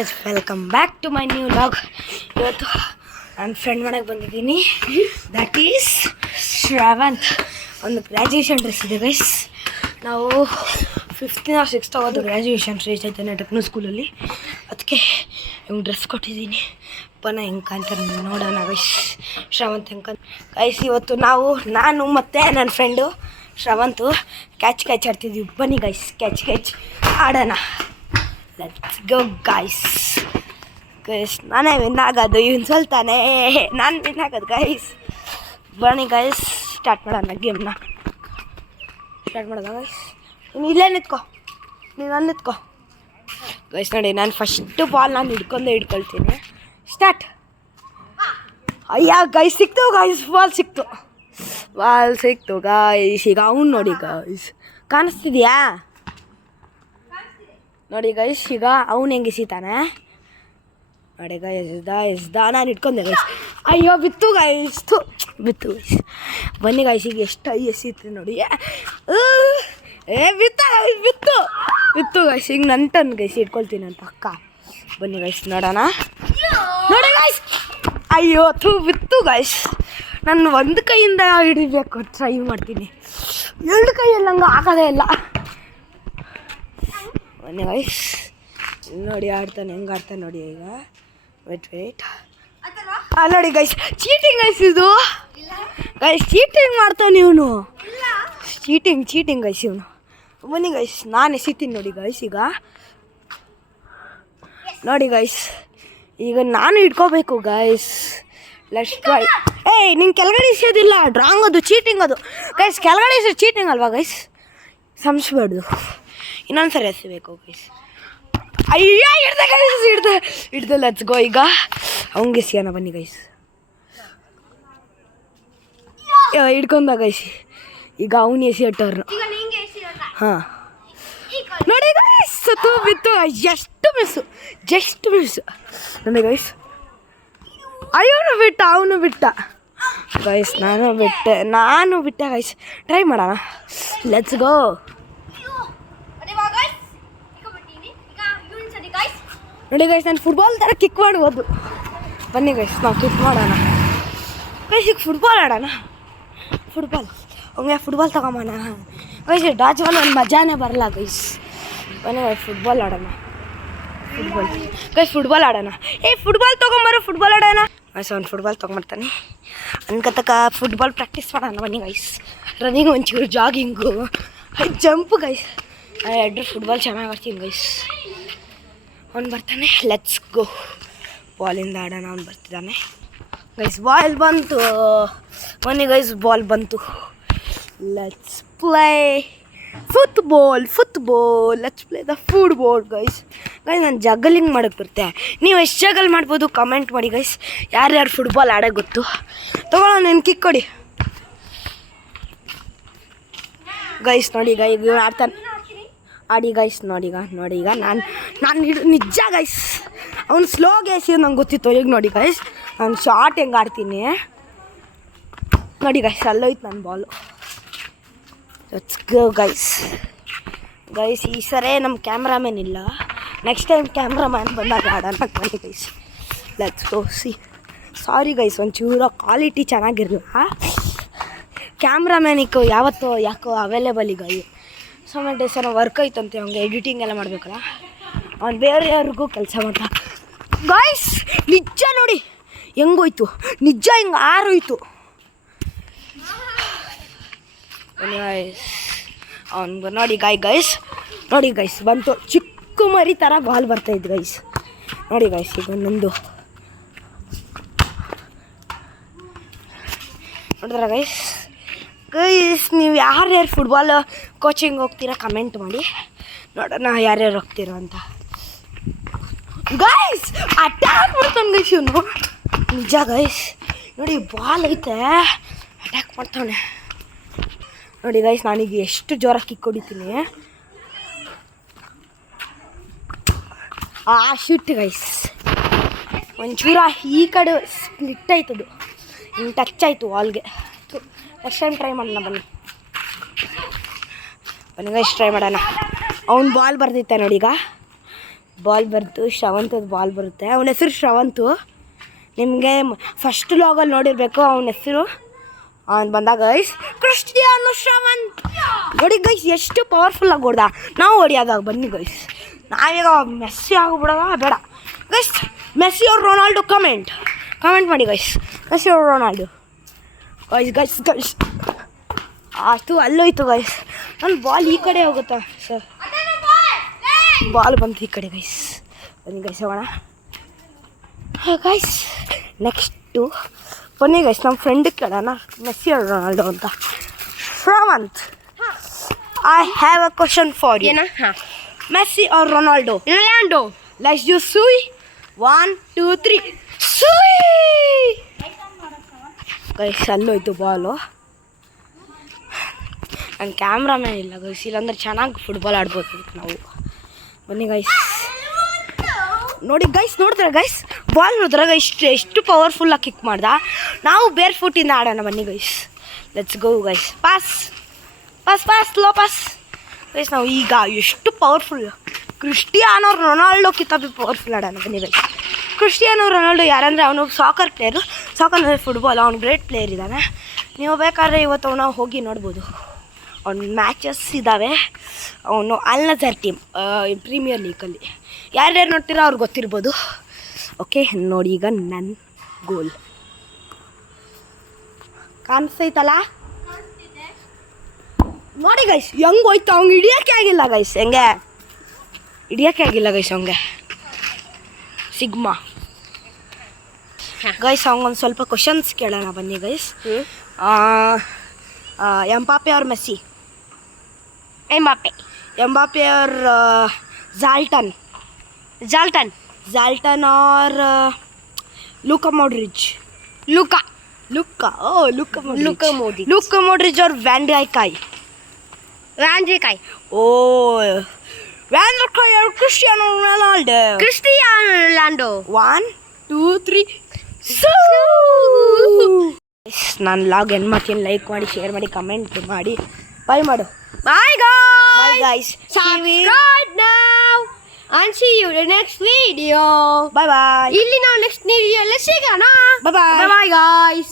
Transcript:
Guys welcome back to my new vlog. ಇವತ್ತು ನನ್ನ friend ಮನೆಗೆ ಬಂದಿದ್ದೀನಿ. That is Shravanth. ಒಂದು ಗ್ರ್ಯಾಜುಯೇಷನ್ ಡ್ರೆಸ್ ಇದೆ ಗೈಸ್. ನಾವು 5th or 6th ಆಗೋದು ಗ್ರ್ಯಾಜುಯೇಷನ್ ಡ್ರೆಸ್ ಐತೆ ಟೆಕ್ನೋ ಸ್ಕೂಲಲ್ಲಿ. ಅದಕ್ಕೆ ಹಿಂಗೆ ಡ್ರೆಸ್ ಕೊಟ್ಟಿದ್ದೀನಿ. ಪನ ಹೆಂಗೆ ಕಾಣ್ತಾರೆ ನೋಡೋಣ ಗೈಸ್. ಶ್ರಾವಂತ್ ಹೆಂಗೆ ಗೈಸ್ ಇವತ್ತು ನಾನು ಮತ್ತು ನನ್ನ ಫ್ರೆಂಡು ಶ್ರಾವಂತು ಕ್ಯಾಚ್ ಆಡ್ತಿದ್ವಿ. ಬನ್ನಿ ಗೈಸ್ ಕ್ಯಾಚ್ ಆಡೋಣ. Let's go guys. ನಾನೇ ವಿನ್ ಆಗೋದು, ಇವನು ಸೋಲ್ತಾನೆ, ನಾನು ವಿನ್ ಆಗೋದು ಗೈಸ್. ಬನ್ನಿ ಗೈಸ್ ಸ್ಟಾರ್ಟ್ ಮಾಡೋಣ ಗೇಮ್ನ. ಸ್ಟಾರ್ಟ್ ಮಾಡೋದ ಗೈಸ್. ನೀನು ಇಲ್ಲೇ ನಿಂತ್ಕೊ, ನೀನು ಅಲ್ಲಿ ನಿಂತ್ಕೊ ಗೈಸ್. ನೋಡಿ ನಾನು ಫಸ್ಟು ಬಾಲ್ ನಾನು ಹಿಡ್ಕೊಳ್ತೀನಿ. ಸ್ಟಾರ್ಟ್. ಅಯ್ಯ ಗೈಸ್ ಸಿಕ್ತು ಗೈಸ್, ಬಾಲ್ ಸಿಕ್ತು ಗೈಸ್. ಈಗ ಅವ್ನು ನೋಡಿ ಗೈಸ್, ಕಾಣಿಸ್ತಿದ್ಯಾ ನೋಡಿ ಗೈಸ್. ಈಗ ಅವ್ನು ಹೆಂಗೆ ಎಸಿತಾನೆ ನೋಡಿ ಗೈಸ್. ನಾನು ಇಟ್ಕೊಂಡೆ ಗೈಸ್. ಅಯ್ಯೋ ಬಿತ್ತು ಗೈಸ್, ಬಿತ್ತು ಗೈಸ್. ಬನ್ನಿ ಗೈಸ್ ಈಗ ಎಷ್ಟು ಎಸಿತ್ತು ನೋಡಿ. ಬಿತ್ತು ಗೈಸ್. ಈಗ ನನ್ನ ಟರ್ನ್ ಗೈಸ್, ಇಟ್ಕೊಳ್ತೀನಿ ನಾನು ಪಕ್ಕ. ಬನ್ನಿ ಗೈಸ್ ನೋಡೋಣ. ನೋಡಿ ಗೈಸ್, ಅಯ್ಯೋ ಬಿತ್ತು ಗೈಸ್. ನಾನು ಒಂದು ಕೈಯಿಂದ ಹಿಡಿಬೇಕು ಟ್ರೈ ಮಾಡ್ತೀನಿ, 2 ಕೈಯಲ್ಲಿ ಹಂಗೆ ಆಗೋದೇ ಇಲ್ಲ. ಬನ್ನಿ ಗೈಸ್ ನೋಡಿ ಆಡ್ತಾನೆ, ಹೆಂಗೆ ಆಡ್ತಾನೆ ನೋಡಿ. ಈಗ ವೇಟ್ ನೋಡಿ ಗೈಸ್, ಚೀಟಿಂಗ್ ಗೈಸ್ ಇದು ಗೈಸ್. ಚೀಟಿಂಗ್ ಮಾಡ್ತಾನೆ ಇವನು, ಚೀಟಿಂಗ್ ಗೈಸ್ ಇವನು. ಬನ್ನಿ ಗೈಸ್ ನಾನು ಎಸಿತೀನಿ ನೋಡಿ ಗೈಸ್. ಈಗ ನೋಡಿ ಗೈಸ್, ಈಗ ನಾನು ಇಟ್ಕೋಬೇಕು ಗೈಸ್. Let's try. ನಿಂಗೆ ಕೆಳಗಡೆ ಎಸೆಯೋದಿಲ್ಲ, ಡ್ರಾಂಗ್ ಅದು, ಚೀಟಿಂಗ್ ಅದು ಗೈಸ್. ಕೆಳಗಡೆ ಎಸೆ ಚೀಟಿಂಗ್ ಅಲ್ವಾ ಗೈಸ್, ಸಂಸ್ಬಾರ್ದು. ಇನ್ನೊಂದು ಸರಿ ಎಸಿಬೇಕು ಗೈಸ್. ಅಯ್ಯ ಹಿಡ್ದೆ ಗೈಸ್, ಹಿಡ್ದೆ. Let's go. ಈಗ ಅವಂಗೆ ಎಸಿಯೋಣ ಬನ್ನಿ ಗೈಸ್. ಹಿಡ್ಕೊಂಡ ಗೈಸ್. ಈಗ ಅವನು ಎಸಿಯೋ ಟರ್ನು. ಹಾಂ ನೋಡಿ ಗೈಸ್, ಬಿತ್ತು. ಜಸ್ಟ್ ಮಿಸ್ಸು ನೋಡಿ ಗೈಸ್. ಅವನು ಬಿಟ್ಟ ಗೈಸ್. ನಾನು ಬಿಟ್ಟೆ ಗೈಸ್. ಟ್ರೈ ಮಾಡೋಣ. Let's go. ನೋಡಿ ಗೈಸ್, ನಾನು ಫುಟ್ಬಾಲ್ ಥರ ಕಿಕ್ ಮಾಡ್ಬೋದು. ಬನ್ನಿ ಗೈಸ್ ನಾವು ಕಿಕ್ ಮಾಡೋಣ ಗೈಸ್. ಈಗ ಫುಟ್ಬಾಲ್ ಆಡೋಣ. ಹಂಗೆ ಫುಟ್ಬಾಲ್ ತಗೊಂಬೋಣ ಗೈಸ್. ಡಾಚ್ ಬಾಲ್ ಒಂದು ಮಜಾನೇ ಬರಲ್ಲ ಗೈಸ್. ಬನ್ನಿ ಗೈಸ್ ಫುಟ್ಬಾಲ್ ಆಡೋಣ. ಫುಟ್ಬಾಲ್ ಆಡೋಣ. ಫುಟ್ಬಾಲ್ ತೊಗೊಂಬರೋ, ಫುಟ್ಬಾಲ್ ಆಡೋಣ ಗೈಸ್. ಅವ್ನು ಫುಟ್ಬಾಲ್ ತೊಗೊಂಬರ್ತಾನೆ. ಅನ್ಕತಕ್ಕ ಫುಟ್ಬಾಲ್ ಪ್ರಾಕ್ಟೀಸ್ ಮಾಡೋಣ ಬನ್ನಿ ಗೈಸ್. ರನ್ನಿಂಗ್ ಒಂಚೂರು, ಜಾಗಿಂಗು, ಜಂಪು ಗೈಸ್. ಎರಡು ಫುಟ್ಬಾಲ್ ಚೆನ್ನಾಗಿ ಆಡ್ತೀನಿ ಗೈಸ್. ಅವ್ನು ಬರ್ತಾನೆ. Let's go. ಬಾಲಿಂದ ಆಡೋಣ. ಅವ್ನು ಬರ್ತಿದ್ದಾನೆ ಗೈಸ್. ಬಾಲ್ ಬಂತು. ಬನ್ನಿ ಗೈಸ್ ಬಾಲ್ ಬಂತು. Let's play football. Let's play the football guys. ನಾನು ಜಗ್ಗಲಿಂಗ್ ಮಾಡೋಕ್ಕೆ ಬರುತ್ತೆ. ನೀವು ಎಷ್ಟು ಜಗಲ್ ಮಾಡ್ಬೋದು ಕಮೆಂಟ್ ಮಾಡಿ ಗೈಸ್. ಯಾರ್ಯಾರು ಫುಟ್ಬಾಲ್ ಆಡೋಕ್ಕೆ ಗೊತ್ತು ತೊಗೊಳ್ಳೋ, ನೀನು ಕಿಕ್ ಕೊಡಿ ಗೈಸ್. ನೋಡಿ ಈಗ ಇವ್ನು ಆಡ್ತಾನೆ. ಆಡಿ ಗೈಸ್. ನೋಡಿ ಈಗ ನಾನು ನಿಜ ಗೈಸ್. ಅವ್ನು ಸ್ಲೋಗೆ ಎಸಿ ನಂಗೆ ಗೊತ್ತಿತ್ತು. ಈಗ ನೋಡಿ ಗೈಸ್, ನಾನು ಶಾರ್ಟ್ ಹೆಂಗೆ ಆಡ್ತೀನಿ ನೋಡಿ ಗೈಸ್. ಅಲ್ಲೋಯ್ತು ನನ್ನ ಬಾಲು. Let's go guys. ಈ ಸರಿ ನಮ್ಮ ಕ್ಯಾಮ್ರಾಮನ್ ಇಲ್ಲ. ನೆಕ್ಸ್ಟ್ ಟೈಮ್ ಕ್ಯಾಮ್ರಾಮ್ಯಾನ್ ಬಂದಾಗ ಆಡೋಣ ಬನ್ನಿ guys. Let's go. Sorry guys, ಒಂಚೂರು ಕ್ವಾಲಿಟಿ ಚೆನ್ನಾಗಿರಲಿಲ್ಲ. ಕ್ಯಾಮ್ರಾಮ್ಯಾನಿಗೆ ಯಾಕೋ ಅವೈಲೇಬಲ್ ಈಗ ಸಮ ಡೇಸ್ ಏನೋ ವರ್ಕ್ ಐತಂತೆ. ಅವ್ನಿಗೆ ಎಡಿಟಿಂಗ್ ಎಲ್ಲ ಮಾಡಬೇಕಲ್ಲ. ಅವ್ನು ಬೇರೆಯವ್ರಿಗೂ ಕೆಲಸ ಮಾಡ್ತಾ ಗೈಸ್. ನಿಜ ನೋಡಿ ಹೆಂಗೋಯ್ತು, ನಿಜ ಹಿಂಗೆ ಆರೋಯ್ತು ಅವ್ನಿಗೆ. ನೋಡಿ ಗೈಸ್ ಬಂತು. ಚಿಕ್ಕ ಮರಿ ಥರ ಬಾಲ್ ಬರ್ತಾಯಿದ್ದು ಗೈಸ್. ನೋಡಿ ಗೈಸ್ ಈಗ ಒಂದೊಂದು ನೋಡಿದ್ರ ಗೈಸ್. ನೀವು ಯಾರ್ಯಾರು ಫುಟ್ಬಾಲ್ ಕೋಚಿಂಗ್ ಹೋಗ್ತೀರಾ ಕಮೆಂಟ್ ಮಾಡಿ ನೋಡೋಣ ಯಾರ್ಯಾರು ಹೋಗ್ತೀರಾ ಅಂತ ಗೈಸ್. ಅಟ್ಯಾಕ್ ಮಾಡ್ತಾನೆ ಗೈಸ್ ಇವನು. ನಿಜ ಗೈಸ್ ನೋಡಿ, ಬಾಲ್ ಐತೆ, ಅಟ್ಯಾಕ್ ಮಾಡ್ತಾನೆ ನೋಡಿ ಗೈಸ್. ನಾನೀಗ ಎಷ್ಟು ಜೋರಾಗಿ ಕಿಕ್ ಹೊಡಿತೀನಿ. Shoot guys. ಒಂಚೂರ ಈ ಕಡೆ ಸ್ಪ್ಲಿಟ್ ಆಯ್ತದು, ಹಿಂಗೆ ಟಚ್ ಆಯಿತು ವಾಲ್ಗೆ. ನೆಕ್ಸ್ಟ್ ಟೈಮ್ ಟ್ರೈ ಮಾಡೋಣ ಬನ್ನಿ ಗೈಸ್. ಟ್ರೈ ಮಾಡೋಣ. ಅವ್ನು ಬಾಲ್ ಬರ್ತಿತ್ತೆ ನೋಡಿ. ಈಗ ಬಾಲ್ ಬರ್ತು, ಶ್ರವಂತದ ಬಾಲ್ ಬರುತ್ತೆ. ಅವನ ಹೆಸರು ಶ್ರವಂತು. ನಿಮಗೆ ಫಸ್ಟ್ ಲಾಗಲ್ಲಿ ನೋಡಿರಬೇಕು ಅವನ ಹೆಸರು. ಅವ್ನು ಬಂದಾಗ ಗೈಸ್ ಕ್ರಿಸ್ಟಿಯಾನೋ ಶ್ರವಂತ್ ನೋಡಿ ಗೈಸ್ ಎಷ್ಟು ಪವರ್ಫುಲ್ಲಾಗಿ ಹೊಡ್ದ. ನಾವು ಹೊಡಿಯೋದಾಗ ಬನ್ನಿ ಗೈಸ್. ನಾವೀಗ ಮೆಸ್ಸಿ ಆಗಿಬಿಡೋದ ಬೇಡ ಗೈಸ್. ಮೆಸ್ಸಿ ಅವ್ರು ರೊನಾಲ್ಡೋ ಕಮೆಂಟ್ ಮಾಡಿ ಗೈಸ್. ಮೆಸ್ಸಿ ಅವ್ರು ರೊನಾಲ್ಡೋ ಗೈಸ್ ಅಷ್ಟು ಅಲ್ಲೋಯ್ತು ಗೈಸ್. ನನ್ನ ಬಾಲ್ ಈ ಕಡೆ ಹೋಗುತ್ತಾ ಸರ್? ಬಾಲ್ ಬಂತು ಈ ಕಡೆ ಗೈಸ್. ಬನ್ನಿ ಗೈಸ್ ಹೋಗೋಣ ಗೈಸ್. ನೆಕ್ಸ್ಟು ಬನ್ನಿ ಗೈಸ್ ನಮ್ಮ ಫ್ರೆಂಡಿಗೆ ಕೇಳೋಣ ಮೆಸ್ಸಿ ಅವ್ರು ರೊನಾಲ್ಡೋ ಅಂತ. Shravanth, I have a question for you. Messi ಅವ್ರ ರೊನಾಲ್ಡೋ? ರೊನಾಲ್ಡೋ. ಲೆಟ್ಸ್ ಯು ಸುಯ್ 1 2 3 ಸುಯ್ ಗೈಸ್. ಅಲ್ಲೋಯ್ತು ಬಾಲು. ನನ್ನ ಕ್ಯಾಮ್ರಾಮ್ಯಾನ್ ಇಲ್ಲ ಗೈಸ್, ಇಲ್ಲಾಂದ್ರೆ ಚೆನ್ನಾಗಿ ಫುಟ್ಬಾಲ್ ಆಡ್ಬೋದು ನಾವು. ಬನ್ನಿ ಗೈಸ್ ನೋಡಿ ಗೈಸ್. ನೋಡಿದ್ರೆ ಗೈಸ್ ಬಾಲ್ ನೋಡಿದ್ರೆ ಎಷ್ಟು ಪವರ್ಫುಲ್ಲಾಗಿ ಕಿಕ್ ಮಾಡ್ದ. ನಾವು ಬೇರೆ ಫುಟ್ಟಿಂದ ಆಡೋಣ ಬನ್ನಿ guys. Let's go guys. Pass low pass guys. ನಾವು ಈಗ ಎಷ್ಟು ಪವರ್ಫುಲ್ ಕ್ರಿಸ್ಟಿಯಾನೋ ರೊನಾಲ್ಡೋ ಕಿತ್ತ ಪವರ್ಫುಲ್ ಆಡೋಣ ಬನ್ನಿ ಗೈಸ್. ಕ್ರಿಸ್ಟಿಯಾನೋ ರೊನಾಲ್ಡೋ ಯಾರಂದರೆ ಅವನು ಸಾಕರ್ ಪ್ಲೇಯರು. ಸಾಕರ್ ಅಂದರೆ ಫುಟ್ಬಾಲ್. ಅವ್ನು ಗ್ರೇಟ್ ಪ್ಲೇಯರ್ ಇದ್ದಾನೆ. ನೀವು ಬೇಕಾದ್ರೆ ಇವತ್ತು ಅವನು ಹೋಗಿ ನೋಡ್ಬೋದು. ಅವ್ನ ಮ್ಯಾಚಸ್ ಇದ್ದಾವೆ. ಅವನು ಅಲ್ ನಜರ್ ಟೀಮ್ ಪ್ರೀಮಿಯರ್ ಲೀಗಲ್ಲಿ. ಯಾರ್ಯಾರು ನೋಡ್ತೀರೋ ಅವ್ರಿಗೆ ಗೊತ್ತಿರ್ಬೋದು. ಓಕೆ ನೋಡಿ ಈಗ ನನ್ನ ಗೋಲ್ ಕಾಣಿಸ್ತೈತಲ್ಲ ನೋಡಿ ಗೈಸ್. ಹೆಂಗೆ ಹೋಯ್ತು ಅವ್ನಿಗೆ ಹಿಡಿಯೋಕ್ಕೆ ಆಗಿಲ್ಲ ಗೈಸ್. ಹಿಡಿಯೋಕ್ಕೆ ಆಗಿಲ್ಲ ಗೈಸ್ ಅವ್ನಿಗೆ. ಸಿಗ್ಮಾ ಗೈಸ್ ಅವ್ಗೊಂದು ಸ್ವಲ್ಪ ಕ್ವಶನ್ಸ್ ಕೇಳೋಣ ಬನ್ನಿ ಗೈಸ್. ಎಂಬಾಪೆ ಅವ್ರ ಮೆಸ್ಸಿ? ಎಂಬಾಪೆ ಅವ್ರ ಜಾಲ್ಟನ್ और लूका मॉड्रिच? लूका मॉड्रिच और वैन डाइक? ओ वैन डाइक और क्रिस्टियानो रोनाल्डो? 1 2 3 ನಾನು ಲಾಗ್ ಏನು ಮಾಡ್ತೀನಿ. ಲೈಕ್ ಮಾಡಿ, ಶೇರ್ ಮಾಡಿ, ಕಮೆಂಟ್ ಮಾಡಿ, ಬಾಯ್ ಮಾಡು. Bye guys. Subscribe now and see you in the next video. Bye. ಇಲ್ಲಿ ನಾವು ನೆಕ್ಸ್ಟ್ ವಿಡಿಯೋ ಅಲ್ಲಿ ಸಿಗೋಣ. Bye guys.